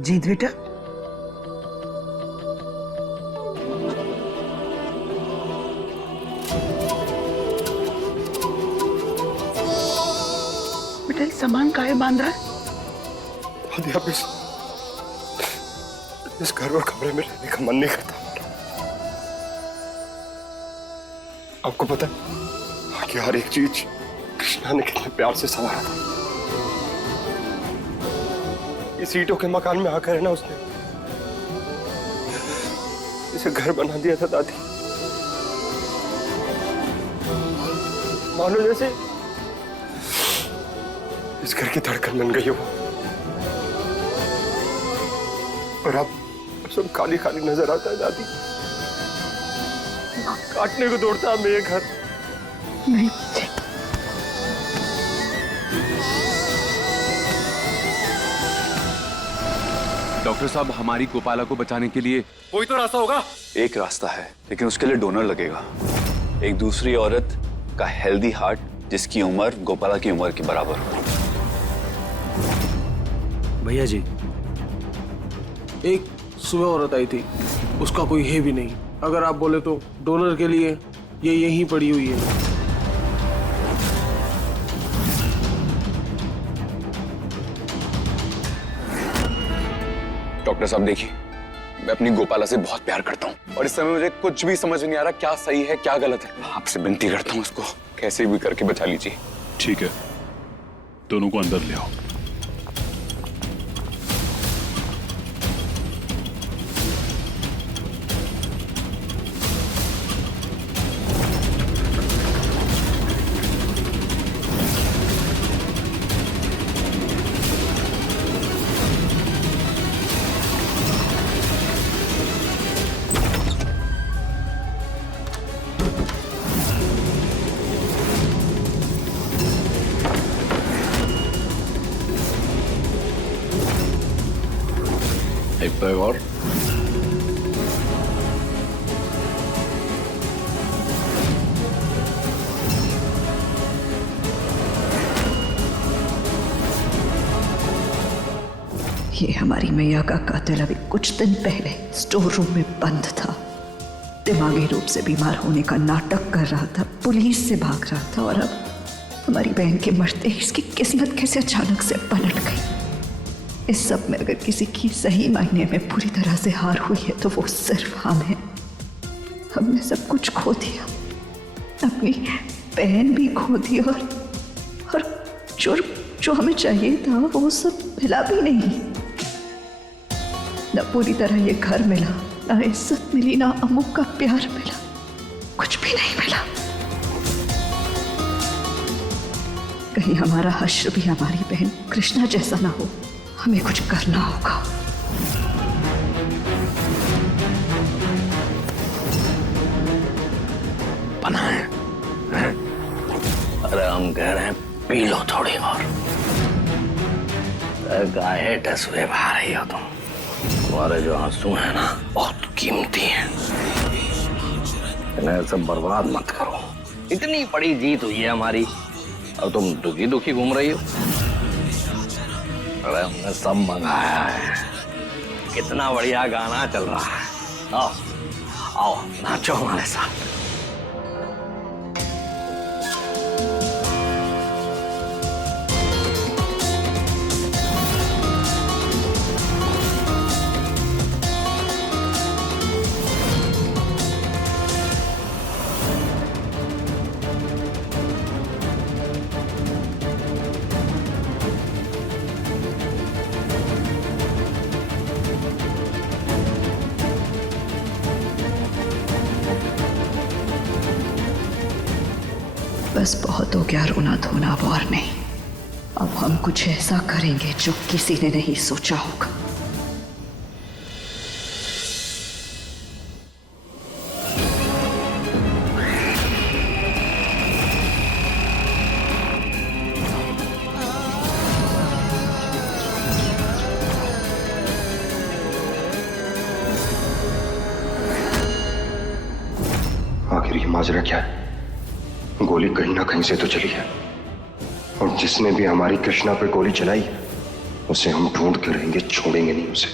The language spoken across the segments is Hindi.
जीत बेटा, बेटा ये सामान काहे बांध रहा है? दादी अब इस घर और कमरे में रहने का मन नहीं करता। आपको पता है कि हर एक चीज कृष्णा ने कितने प्यार से संवारा था। इस ईंटों के मकान में आकर है ना उसने इसे घर बना दिया था दादी। मानो जैसे इस घर की धड़कन बन गई हो। और अब सब खाली खाली नजर आता है दादी। काटने को दौड़ता है मेरे घर। नहीं, डॉक्टर साहब, हमारी गोपाला को बचाने के लिए कोई तो रास्ता होगा। एक रास्ता है, लेकिन उसके लिए डोनर लगेगा। एक दूसरी औरत का हेल्दी हार्ट जिसकी उम्र गोपाला की उम्र के बराबर हो। भैया जी, एक सुबह औरत आई थी, उसका कोई है भी नहीं। अगर आप बोले तो डोनर के लिए ये यहीं पड़ी हुई है। डॉक्टर साहब देखिए, मैं अपनी गोपाला से बहुत प्यार करता हूँ और इस समय मुझे कुछ भी समझ नहीं आ रहा क्या सही है क्या गलत है। आपसे विनती करता हूँ उसको कैसे भी करके बचा लीजिए। ठीक है, दोनों को अंदर ले आओ। एक पैग और। ये हमारी मैया का कातिल अभी कुछ दिन पहले स्टोर रूम में बंद था। दिमागी रूप से बीमार होने का नाटक कर रहा था, पुलिस से भाग रहा था और अब हमारी बहन के मरते ही इसकी किस्मत कैसे अचानक से पलट गई। इस सब में अगर किसी की सही मायने में पूरी तरह से हार हुई है तो वो सिर्फ हम हैं। हमने सब कुछ खो दिया, अपनी बहन भी खो दी और जो हमें चाहिए था वो सब मिला भी नहीं। न पूरी तरह ये घर मिला, ना इज्जत मिली, ना अम्मू का प्यार मिला, कुछ भी नहीं मिला। कहीं हमारा हश्र भी हमारी बहन कृष्णा जैसा ना हो। हमें कुछ करना होगा। पना है? अरे हम कह रहे हैं पी लो थोड़ी और। गाहे टसुए भा रही हो तुम। तुम्हारे जो आंसू हैं ना बहुत कीमती हैं, इन्हें सब बर्बाद मत करो। इतनी बड़ी जीत हुई है हमारी और तुम दुखी दुखी घूम रही हो। अरे हमने सब मंगाया है, कितना बढ़िया गाना चल रहा है। आओ आओ नाचो हमारे साथ। बस बहुत हो गया रोना धोना, अब और नहीं। अब हम कुछ ऐसा करेंगे जो किसी ने नहीं सोचा होगा। आखिर ये माजरा क्या है? गोली कहीं ना कहीं से तो चली है और जिसने भी हमारी कृष्णा पे गोली चलाई उसे हम ढूंढते रहेंगे, छोड़ेंगे नहीं उसे।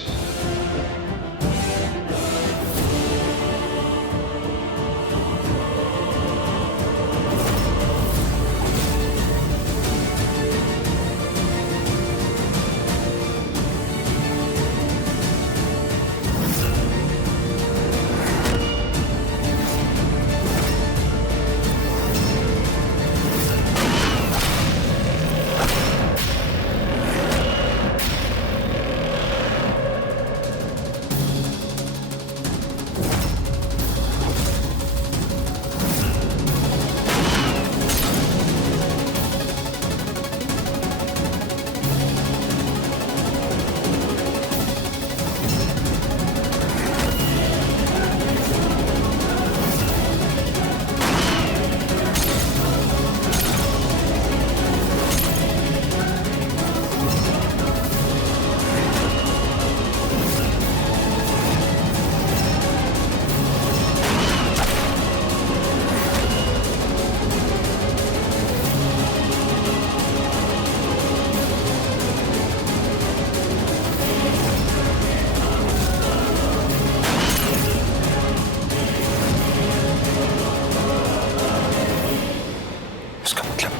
इसका मतलब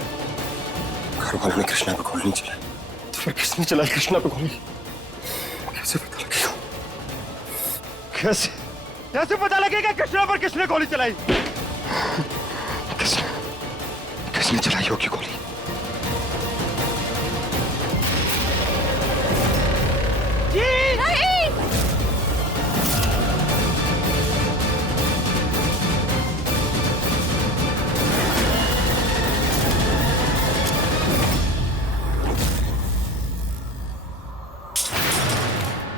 घर वालों ने कृष्णा पे गोली नहीं चलाई, तो फिर किसने चलाई कृष्णा पे गोली? कैसे पता लगेगा? कैसे कैसे पता लगेगा कृष्णा पर किसने गोली चलाई? किसने किसने चलाई होगी गोली?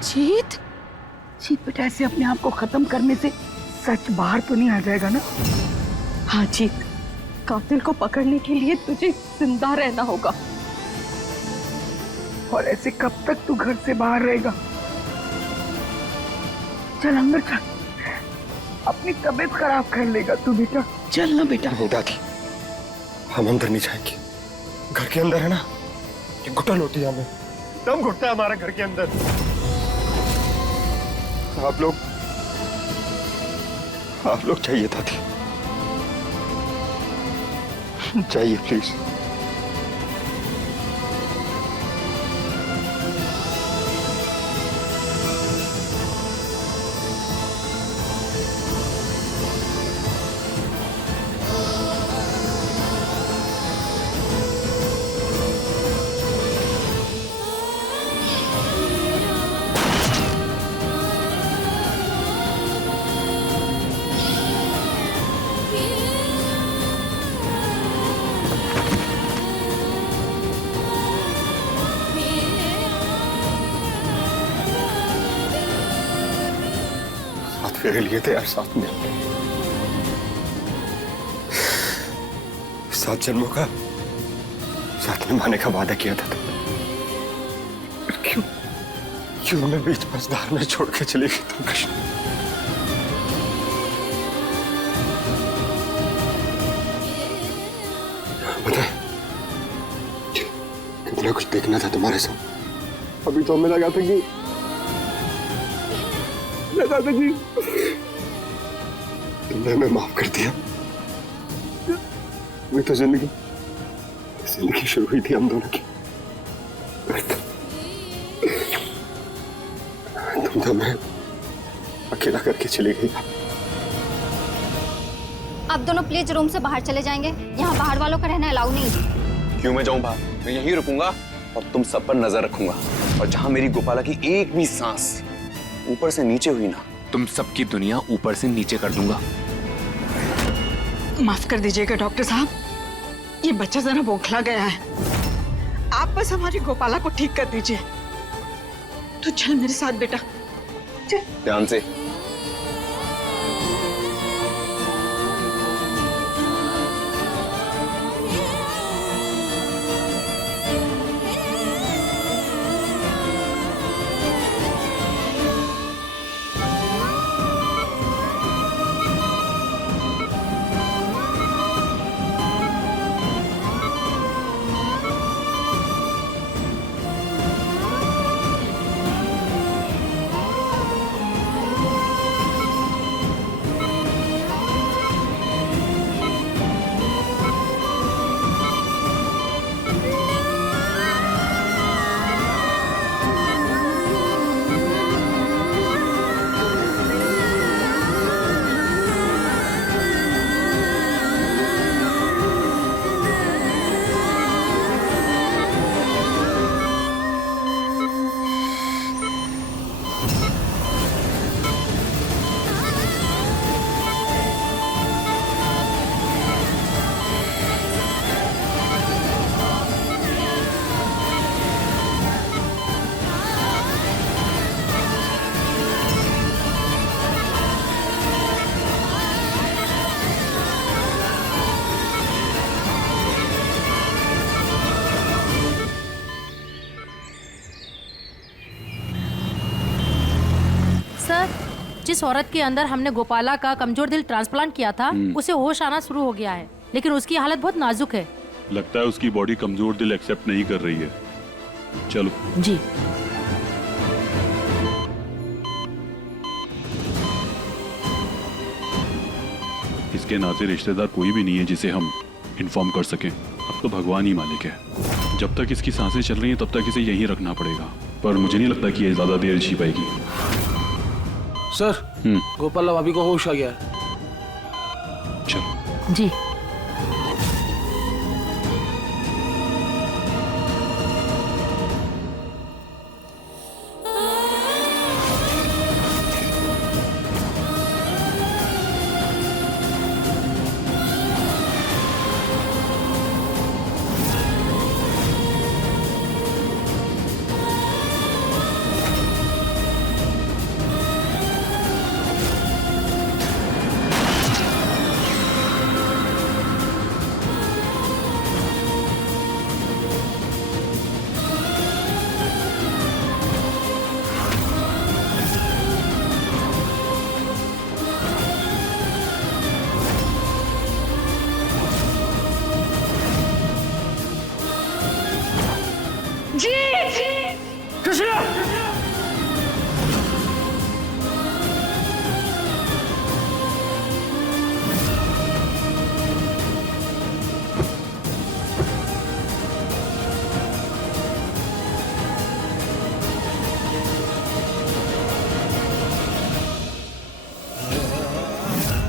जीत जीत बेटा, ऐसे अपने आप को खत्म करने से सच बाहर तो नहीं आ जाएगा ना? हाँ जीत, कातिल को पकड़ने के लिए तुझे जिंदा रहना होगा। और ऐसे कब तक तू घर से बाहर रहेगा? चल अंदर चल, अपनी तबीयत खराब कर लेगा तू बेटा। चल ना बेटा। नहीं दादी, हम अंदर नहीं जाएंगे। घर के अंदर है ना, ये घुटन होती है हमें, दम घुटता है हमारा घर के अंदर। आप लोग चाहिए दादी, चाहिए प्लीज। फेरे लिए थे यार साथ में, 7 जन्मों का साथ में माने का वादा किया था। क्यों क्यों हमें बीच मझधार में छोड़ के चली गई तुम कृष्ण? पता है कितना कुछ देखना था तुम्हारे साथ। अभी तो हमें लगा था कि तुमने हमें माफ कर दिया। वही तो जिंदगी शुरू हुई थी हम दोनों की। तुम तो हमें अकेला करके चली गई। आप दोनों प्लीज रूम से बाहर चले जाएंगे, यहाँ बाहर वालों का रहना अलाउ नहीं है। क्यों मैं जाऊं बाहर? मैं यहीं रुकूंगा और तुम सब पर नजर रखूंगा। और जहां मेरी गोपाला की एक भी सांस ऊपर से नीचे हुई ना, तुम सबकी दुनिया ऊपर से नीचे कर दूंगा। माफ कर दीजिएगा डॉक्टर साहब, ये बच्चा जरा बौखला गया है। आप बस हमारी गोपाला को ठीक कर दीजिए। तो चल मेरे साथ बेटा, चल। ध्यान से। जिस औरत के अंदर हमने गोपाला का कमजोर दिल ट्रांसप्लांट किया था उसे होश आना शुरू हो गया है, लेकिन उसकी हालत बहुत नाजुक है। लगता है उसकी बॉडी कमजोर दिल एक्सेप्ट नहीं कर रही है। चलो जी। इसके नाते रिश्तेदार कोई भी नहीं है जिसे हम इन्फॉर्म कर सकें। अब तो भगवान ही मालिक है। जब तक इसकी सांसें चल रही हैं तब तक इसे यहीं रखना पड़ेगा, पर मुझे नहीं लगता कि ये ज्यादा देर जी पाएगी। सर, गोपाला भाभी को होश आ गया है। चलो। जी।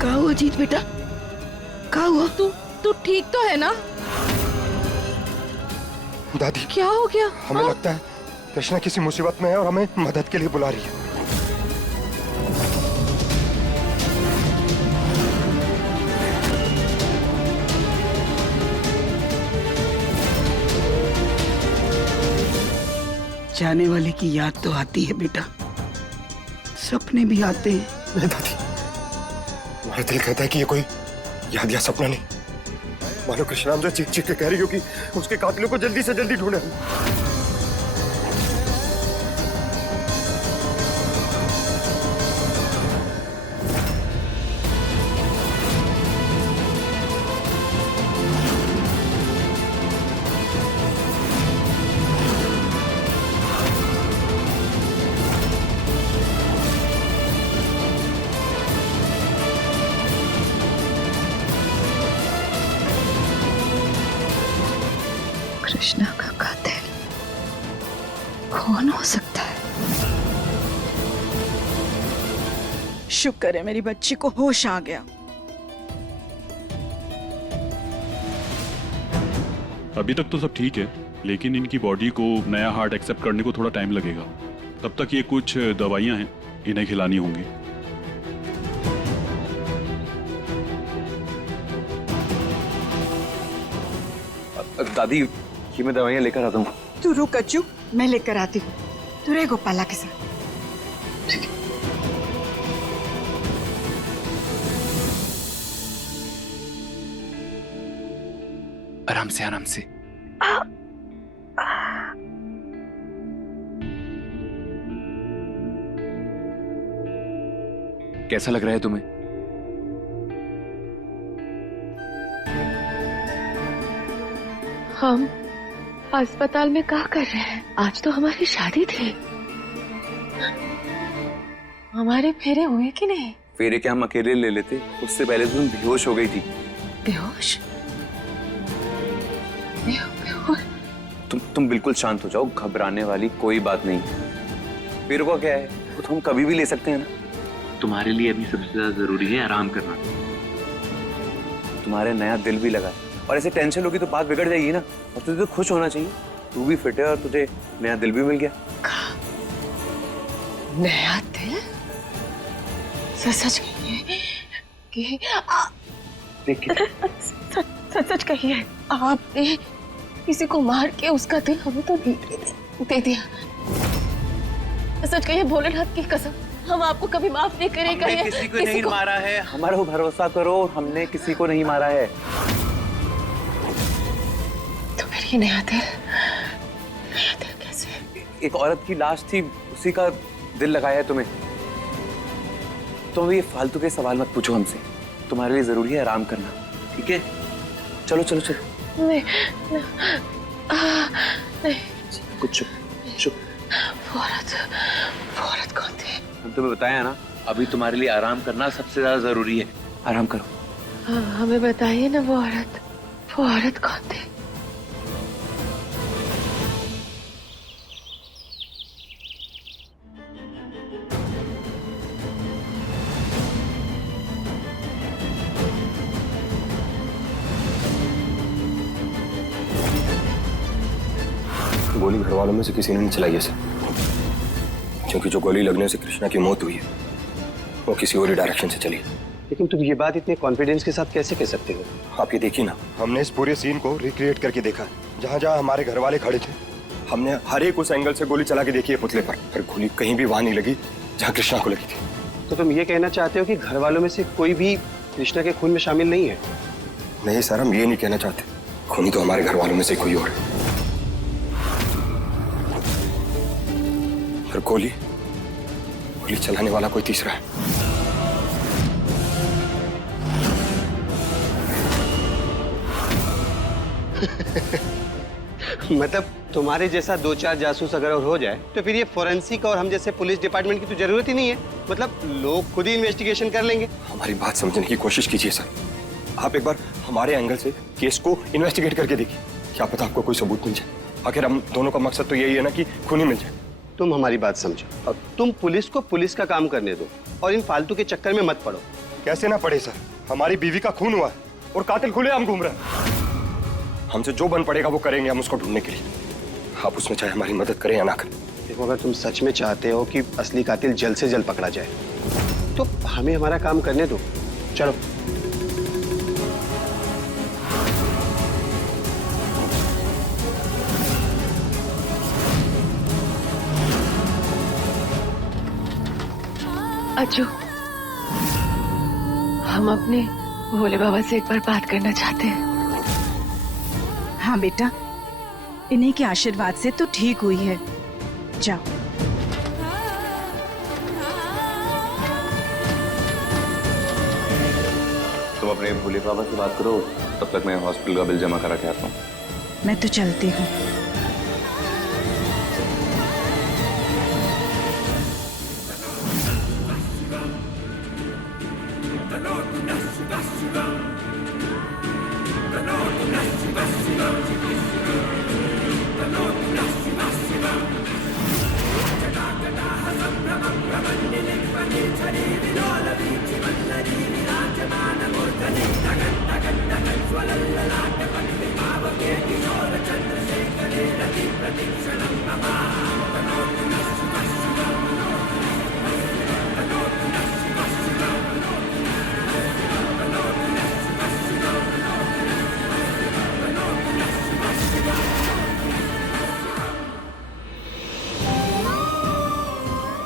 क्या हुआ जीत बेटा? क्या हुआ? तू ठीक तो है ना? दादी, क्या हो गया? हमें लगता है कृष्णा किसी मुसीबत में है और हमें मदद के लिए बुला रही है। जाने वाले की याद तो आती है बेटा, सपने भी आते हैं। नहीं दादी, हमारा दिल कहता है कि ये कोई याद या सपना नहीं। मानो कृष्णा हमसे चीख चीख के कह रही हो कि उसके कातिलों को जल्दी से जल्दी ढूंढे। कृष्णा का कातिल कौन हो सकता है? शुक्र है मेरी बच्ची को होश आ गया। अभी तक तो सब ठीक है, लेकिन इनकी बॉडी को नया हार्ट एक्सेप्ट करने को थोड़ा टाइम लगेगा। तब तक ये कुछ दवाइयां हैं, इन्हें खिलानी होंगी। दादी, ये मैं दवाइयां लेकर आता हूँ। तू रुक अच्चू, मैं लेकर आती हूँ। तू रहे गोपाला के साथ। आराम से, आराम से। कैसा लग रहा है तुम्हें? हम अस्पताल में क्या कर रहे हैं? आज तो हमारी शादी थी। हमारे फेरे हुए कि नहीं? फेरे क्या हम अकेले ले लेते? उससे पहले तुम बेहोश हो गई थी। बेहोश? तुम बिल्कुल शांत हो जाओ, घबराने वाली कोई बात नहीं। फेरों का क्या है, वो तो हम कभी भी ले सकते हैं ना। तुम्हारे लिए अभी सबसे ज्यादा जरूरी है आराम करना। तुम्हारे नया दिल भी लगा है, और ऐसे टेंशन होगी तो बात बिगड़ जाएगी ना। और तुझे तो खुश होना चाहिए, तू भी फिट है और तुझे नया दिल भी मिल गया। नया दिल? सच कहिए कि सच कहिए, आपने किसी को मार के उसका दिल हमें तो दे दिया। सच कहिए, भोलेनाथ की कसम, हम आपको कभी माफ नहीं करेंगे। हमने किसी को नहीं मारा है, हमारा भरोसा करो, हमने किसी को नहीं मारा है। तो फिर ये नया दिल कैसे? एक औरत की लाश थी, उसी का दिल लगाया है तुम्हें। तुम ये फालतू के सवाल मत पूछो हमसे। तुम्हारे लिए जरूरी है आराम करना, ठीक है? चलो चलो चलो। नहीं नहीं, कुछ चुप चुप। वो औरत कौन थी? हम तुम्हें बताया ना, अभी तुम्हारे लिए आराम करना सबसे ज्यादा जरूरी है। आराम करो। हाँ, हमें बताइए ना वो औरत कौन थी? गोली घर वालों में से किसी ने नहीं चलाई है सर, क्योंकि जो गोली लगने से कृष्णा की मौत हुई है वो किसी और ही डायरेक्शन से चली। लेकिन तुम ये बात इतने कॉन्फिडेंस के साथ कैसे कह सकते हो? आप ये देखिए ना, हमने इस पूरे सीन को रिक्रिएट करके देखा है। जहाँ जहाँ हमारे घर वाले खड़े थे, हमने हर एक उस एंगल से गोली चला के देखी है पुतले पर गोली कहीं भी वहां नहीं लगी जहाँ कृष्णा को लगी थी। तो तुम ये कहना चाहते हो कि घर वालों में से कोई भी कृष्णा के खून में शामिल नहीं है? नहीं सर, हम ये नहीं कहना चाहते। खूनी तो हमारे घर वालों में से कोई और है। और गोली चलाने वाला कोई तीसरा है। मतलब तुम्हारे जैसा 2-4 जासूस अगर और हो जाए तो फिर ये फोरेंसिक और हम जैसे पुलिस डिपार्टमेंट की तो जरूरत ही नहीं है। मतलब लोग खुद ही इन्वेस्टिगेशन कर लेंगे। हमारी बात समझने की कोशिश कीजिए सर। आप एक बार हमारे एंगल से केस को इन्वेस्टिगेट करके देखिए, क्या पता आपको कोई सबूत मिल जाए। आखिर हम दोनों का मकसद तो यही है ना कि खूनी मिल जाए। तुम हमारी बात समझो, अब तुम पुलिस को पुलिस का काम करने दो और इन फालतू के चक्कर में मत पड़ो। कैसे ना पड़े सर, हमारी बीवी का खून हुआ है और कातिल खुलेआम घूम रहा है। हमसे जो बन पड़ेगा वो करेंगे हम उसको ढूंढने के लिए। आप उसमें चाहे हमारी मदद करें या ना करें। देखो, अगर तुम सच में चाहते हो कि असली कातिल जल्द से जल्द पकड़ा जाए तो हमें हमारा काम करने दो। चलो। अज्जू, हम अपने भोले बाबा से एक बार बात करना चाहते हैं। हाँ बेटा, इन्हीं के आशीर्वाद से तो ठीक हुई है। जाओ। तुम अपने भोले बाबा से बात करो, तब तक मैं हॉस्पिटल का बिल जमा करा के आता हूँ। मैं तो चलती हूँ।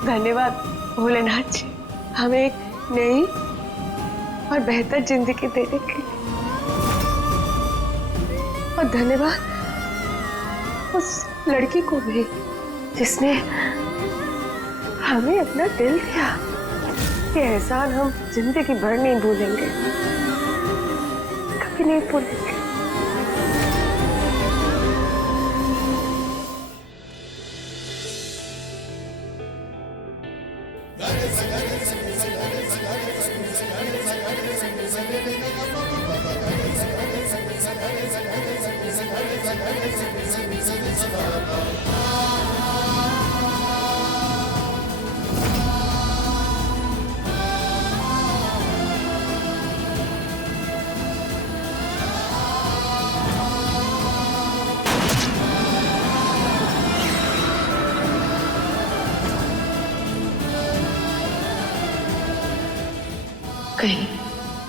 धन्यवाद भोलेनाथ जी, हमें एक नई और बेहतर जिंदगी देने के लिए। और धन्यवाद उस लड़की को भी जिसने हमें अपना दिल दिया। ये एहसान हम जिंदगी भर नहीं भूलेंगे, कभी नहीं भूलेंगे।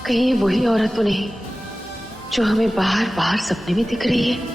कहीं ये वही औरत तो नहीं जो हमें बाहर बाहर सपने में दिख रही है?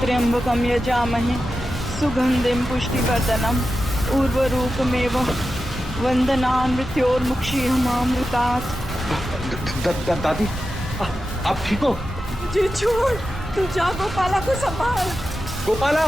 त्र्यंबकम यजामहे सुगंधिम पुष्टिवर्धनम उर्वरूकमेव वंदना मृत्योर्मुक्षीयमामृतात्। दादी आप ठीक हो? जी छोड़, तू जा गोपाला को संभाल। गोपाला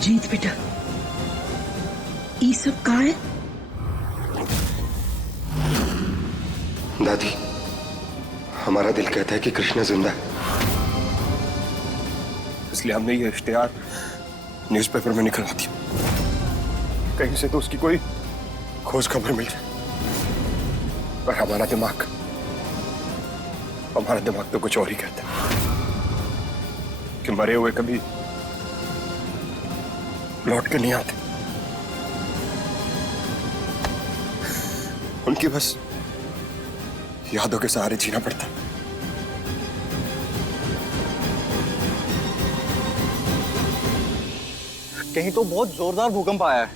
जीत बेटा, ये सब कहाँ है? दादी, हमारा दिल कहता है कि कृष्णा जिंदा है, इसलिए हमने ये इश्तिहार न्यूज़पेपर में निकलवा दिया। कहीं से तो उसकी कोई खोज खबर मिल जाए। पर हमारा दिमाग तो कुछ और ही कहता है कि मरे हुए कभी लौट के नहीं आते, उनकी बस यादों के सहारे जीना पड़ता है। कहीं तो बहुत जोरदार भूकंप आया है।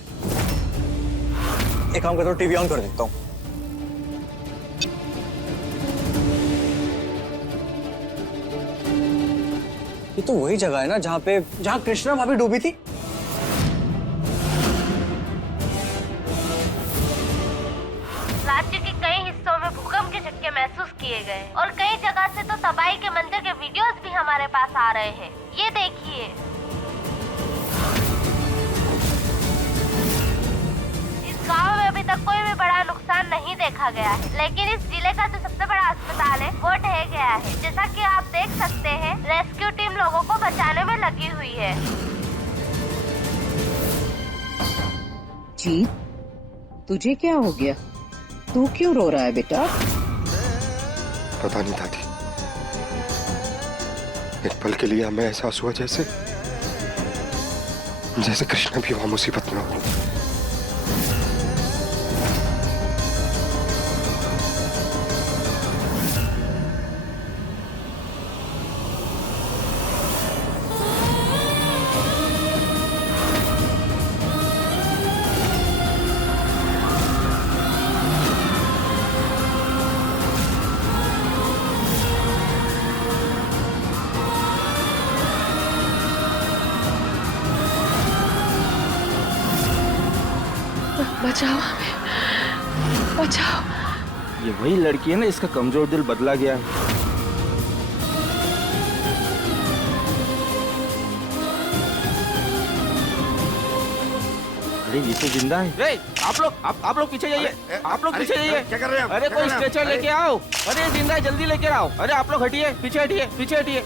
एक काम करता हूँ, टीवी ऑन कर देता हूँ। ये तो वही जगह है ना जहाँ कृष्णा भाभी डूबी थी। राज्य के कई हिस्सों में भूकंप के झटके महसूस किए गए और कई जगह से तो तबाही के मंदिर के वीडियोस भी हमारे पास आ रहे हैं। ये देखिए, इस गांव में अभी तक कोई भी बड़ा नुकसान नहीं देखा गया है, लेकिन इस जिले का जो सबसे बड़ा अस्पताल है वो ढह गया है। जैसा कि आप देख सकते हैं, रेस्क्यू टीम लोगों को बचाने में लगी हुई है। जीत, तुझे क्या हो गया? तू क्यों रो रहा है बेटा? पता नहीं दादी, एक पल के लिए हमें एहसास हुआ जैसे कृष्णा भी वहां मुसीबत में हो। बचाओ हमें, बचाओ। ये वही लड़की है ना, इसका कमजोर दिल बदला गया है। अरे ये तो जिंदा है। आप लोग पीछे जाइए, आप लोग पीछे जाइए। क्या कर रहे हैं? अरे कोई स्ट्रेचर लेके आओ। अरे जिंदा है, जल्दी लेके आओ। अरे आप लोग हटिए, पीछे हटिए, पीछे हटिए।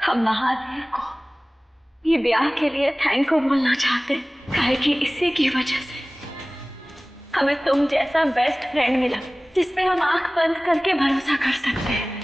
हम महादेव को ये ब्याह के लिए थैंक यू बोलना चाहते हैं, काहे कि इसी की वजह से हमें तुम जैसा बेस्ट फ्रेंड मिला, जिस पे हम आंख बंद करके भरोसा कर सकते हैं।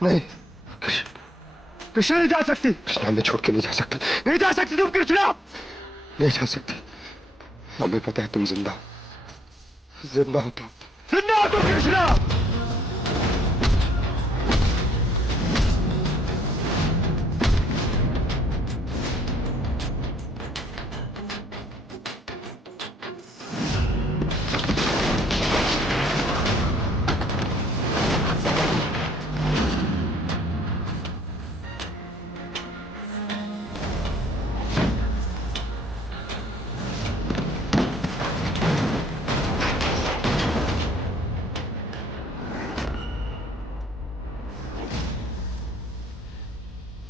नहीं, कृष्णा नहीं जा सकती। कृष्णा मैं छोड़ के नहीं जा सकता। नहीं जा सकती तुम कृष्णा। नहीं जा सकती। हमें पता है तुम जिंदा हो तुम। जिंदा हो तुम कृष्णा।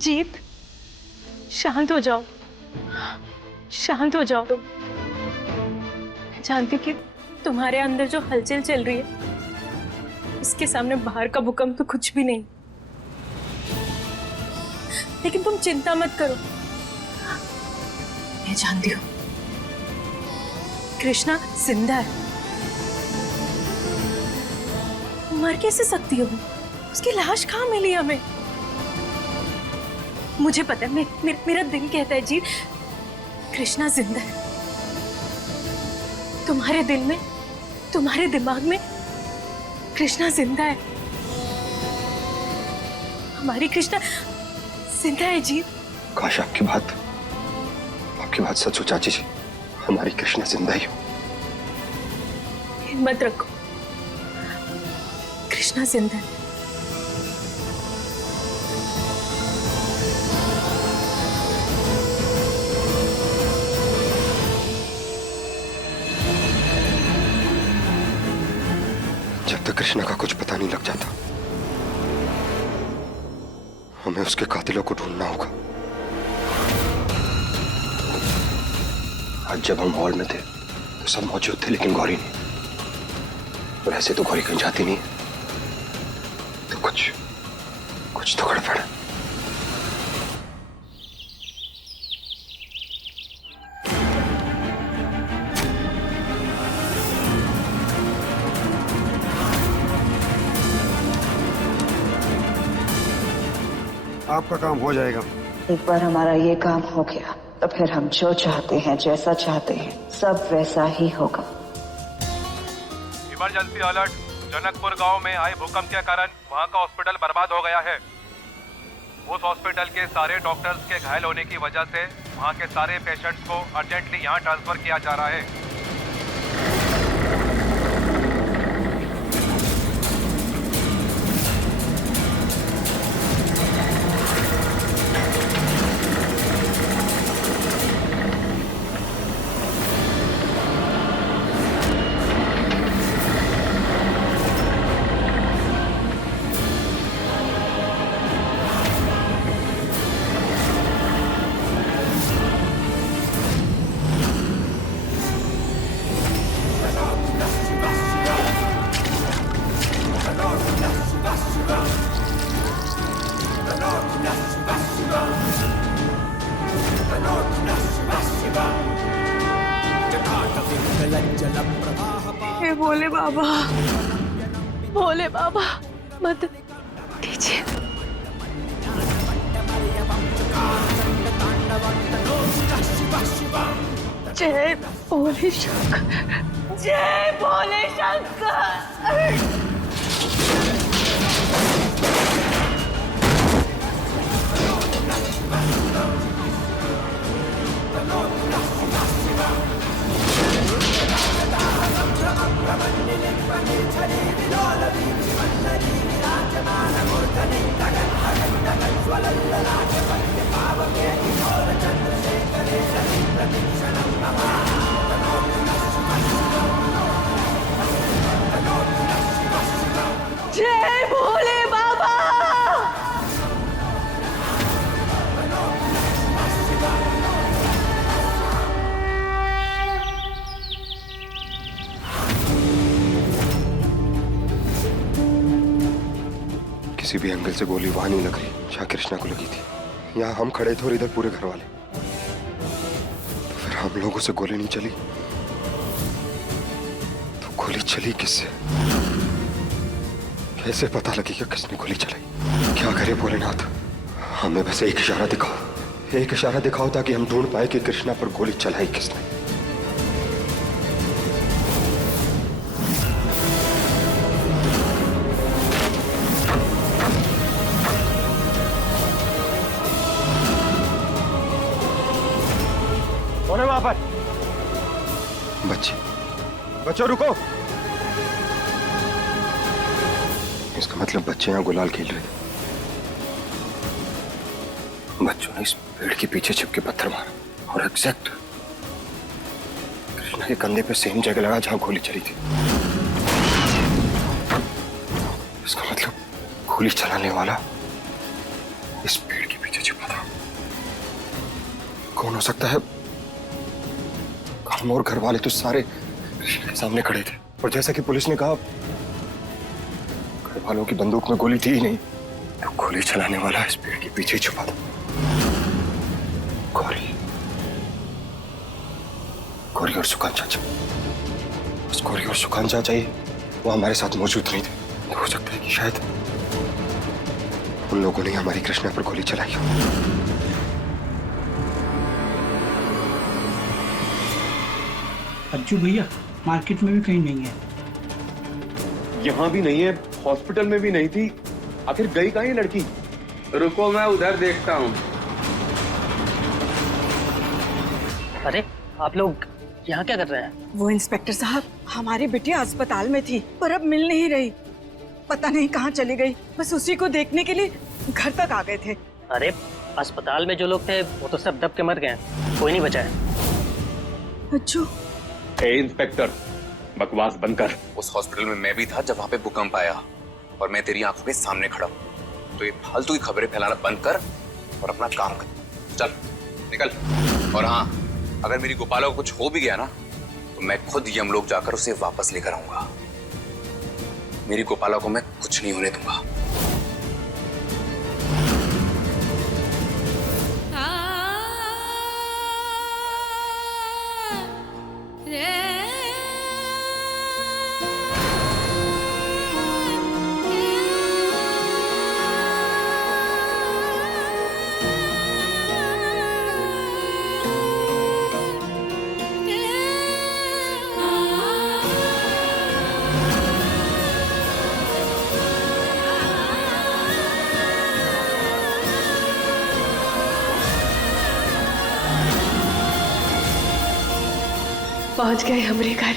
जीत, शांत हो जाओ, शांत हो जाओ तुम। मैं जानती हूँ कि तुम्हारे अंदर जो हलचल चल रही है उसके सामने बाहर का भूकंप तो कुछ भी नहीं, लेकिन तुम चिंता मत करो। मैं जानती हूँ कृष्णा जिंदा है। मर कैसे सकती हो? उसकी लाश कहाँ मिली हमें? मुझे पता है, मेरा दिल कहता है जी कृष्णा जिंदा है। तुम्हारे दिल में, तुम्हारे दिमाग में कृष्णा जिंदा है। हमारी कृष्णा जिंदा है जी। काश आपकी बात सच हो चाची जी। हमारी कृष्णा जिंदा ही हो। हिम्मत रखो, कृष्णा जिंदा है। जब तक कृष्णा का कुछ पता नहीं लग जाता, हमें उसके कातिलों को ढूंढना होगा। आज जब हम हॉल में थे तो सब मौजूद थे, लेकिन गौरी नहीं। और ऐसे तो गौरी कहीं जाती नहीं, तो कुछ तो गड़बड़ है। आपका काम हो जाएगा। एक बार हमारा ये काम हो गया तो फिर हम जो चाहते हैं, जैसा चाहते हैं, सब वैसा ही होगा। Emergency alert. जनकपुर गांव में आए भूकंप के कारण वहां का हॉस्पिटल बर्बाद हो गया है। उस हॉस्पिटल के सारे डॉक्टर्स के घायल होने की वजह से वहां के सारे पेशेंट्स को अर्जेंटली यहां ट्रांसफर किया जा रहा है। हे भोले बाबा, भोले बाबा मत दीजिए। जय भोले शंकर, जय भोले शंकर। जय भोले बाबा। किसी भी एंगल से गोली वहां नहीं लग रही जहां कृष्णा को लगी थी। यहाँ हम खड़े थे और इधर पूरे घर वाले। तो फिर हम लोगों से गोली नहीं चली तो गोली चली किससे? कैसे पता लगेगा किसने गोली चलाई? क्या करे भोलेनाथ? हमें बस एक इशारा दिखाओ, एक इशारा दिखाओ ताकि हम ढूंढ पाए कि कृष्णा पर गोली चलाई किसने। कौन है वहां पर? बच्चे, बच्चों रुको। इसका मतलब बच्चे यहाँ गुलाल खेल रहे थे। बच्चों ने इस पेड़ के पीछे छिप के पत्थर मारा और एग्जैक्ट कृष्णा के कंधे पे सेम जगह लगा जहां गोली चली थी। इसका मतलब गोली चलाने वाला इस पेड़ के पीछे छिपा था। कौन हो सकता है? हम और घर वाले तो सारे कृष्णा के सामने खड़े थे और जैसा कि पुलिस ने कहा घर वालों की बंदूक में गोली थी ही नहीं, तो गोली चलाने वाला इस पेड़ के पीछे छुपा था। गौरी और सुकान चाचा, बस गौरी और सुकान चाचा ही वो हमारे साथ मौजूद नहीं थे। तो हो सकता है कि शायद उन लोगों ने हमारी कृष्णा पर गोली चलाई हो। अच्छू भैया मार्केट में भी कहीं नहीं है। यहाँ भी नहीं है, हॉस्पिटल में भी नहीं थी। आखिर गई कहाँ ये लड़की? रुको मैं उधर देखता हूँ। अरे आप लोग यहाँ क्या कर रहे हैं? वो इंस्पेक्टर साहब, हमारी बिटिया अस्पताल में थी पर अब मिल नहीं रही, पता नहीं कहाँ चली गई। बस उसी को देखने के लिए घर तक आ गए थे। अरे अस्पताल में जो लोग थे वो तो सब दब के मर गए, कोई नहीं बचा है। अच्छू, इंस्पेक्टर बकवास बंद कर। उस हॉस्पिटल में मैं भी था जब वहां पे भूकंप आया और मैं तेरी आंखों के सामने खड़ा हूं। तो ये फालतू की खबरें फैलाना बंद कर और अपना काम कर। चल निकल। और हाँ, अगर मेरी गोपाला को कुछ हो भी गया ना तो मैं खुद यमलोक जाकर उसे वापस लेकर आऊंगा। मेरी गोपाला को मैं कुछ नहीं होने दूंगा। पहुंच गए हमरे घर।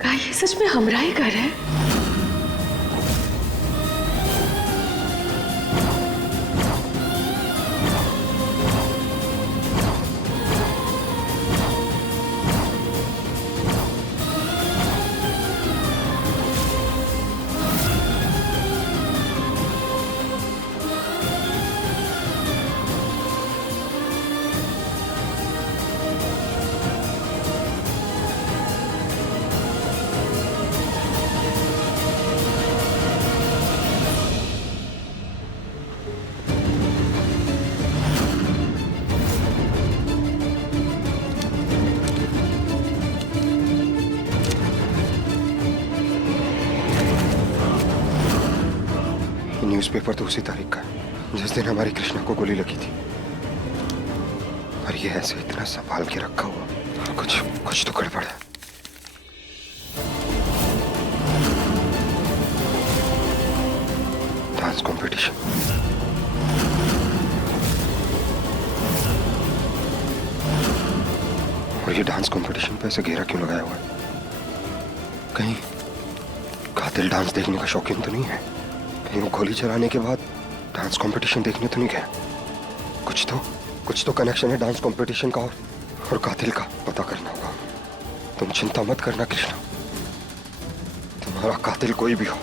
क्या ये सच में हमरा ही घर है? न्यूज़पेपर तो उसी तारीख का है जिस दिन हमारी कृष्णा को गोली लगी थी। और ये ऐसे इतना संभाल के रखा हुआ, कुछ तो गड़बड़ है। Dance competition. और ये डांस कंपटीशन पे ऐसे घेरा क्यों लगाया हुआ है? कहीं कातिल डांस देखने का शौकीन तो नहीं है? कहीं वो गोली चलाने के बाद डांस कंपटीशन देखने तो नहीं गया? कुछ तो कनेक्शन है डांस कंपटीशन का और कातिल का। पता करना होगा। तुम चिंता मत करना कृष्णा, तुम्हारा कातिल कोई भी हो,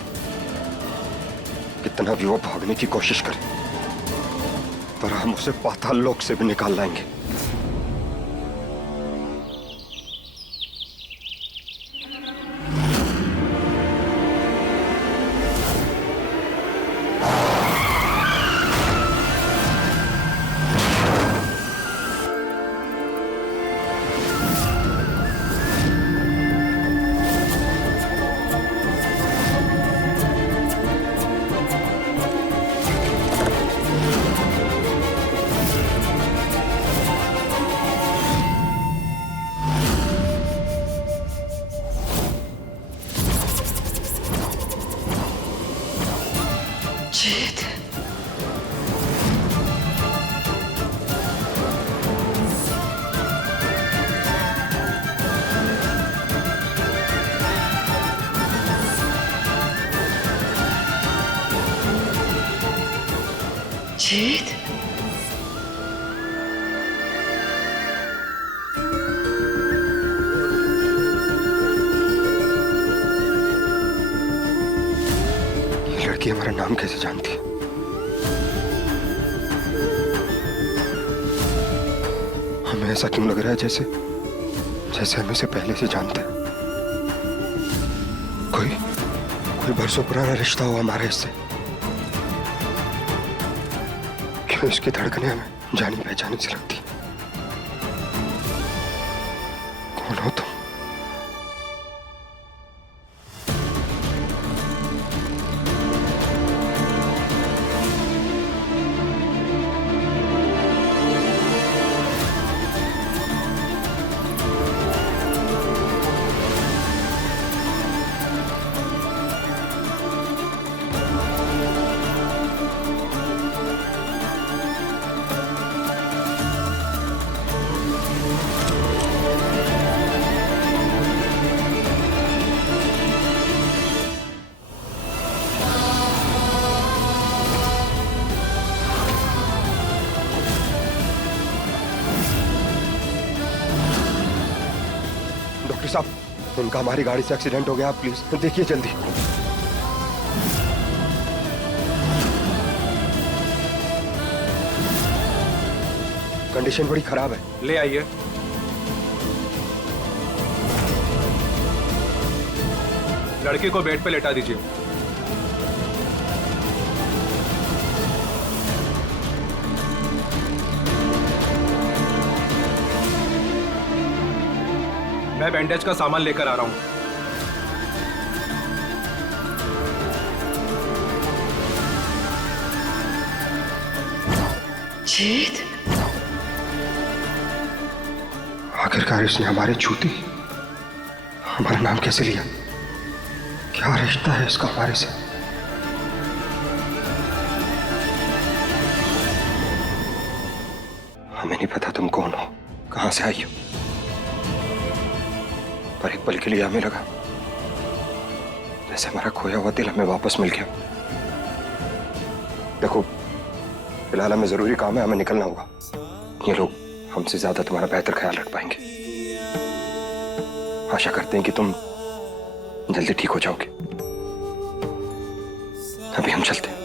कितना भी वो भागने की कोशिश करे, पर हम उसे पाताल लोक से भी निकाल लाएंगे। नाम कैसे जानती है? हमें ऐसा क्यों लग रहा है जैसे जैसे हम इसे पहले से जानते हैं। कोई बरसों पुराना रिश्ता हुआ हमारे इससे। क्यों इसकी धड़कनें हमें जानी पहचानी सी लगती? कौन हो तुम? डॉक्टर साहब, उनका हमारी गाड़ी से एक्सीडेंट हो गया, आप प्लीज देखिए जल्दी। कंडीशन बड़ी खराब है। ले आइए। लड़की को बेड पे लेटा दीजिए। मैं बैंडेज का सामान लेकर आ रहा हूं। जीत, आखिरकार इसने हमारे छूती हमारा नाम कैसे लिया? क्या रिश्ता है इसका हमारे से? हमें नहीं पता तुम कौन हो, कहां से आई हो, पर एक पल के लिए हमें लगा जैसे हमारा खोया हुआ दिल हमें वापस मिल गया। देखो, फिलहाल हमें जरूरी काम है, हमें निकलना होगा। ये लोग हमसे ज्यादा तुम्हारा बेहतर ख्याल रख पाएंगे। आशा करते हैं कि तुम जल्दी ठीक हो जाओगे। अभी हम चलते हैं।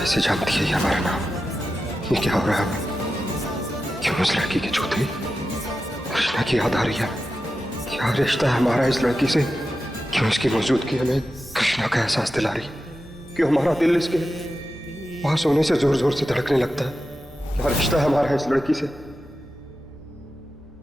कैसे जानती है ये हमारा नाम? ये क्या हो रहा है? क्यों उस लड़की की चौथी कृष्णा की याद आ रही है? क्या रिश्ता है हमारा इस लड़की से? क्यों इसकी मौजूदगी हमें कृष्णा का एहसास दिला रही? क्यों हमारा दिल इसके पास होने से जोर जोर से धड़कने लगता है? क्या रिश्ता है हमारा इस लड़की से?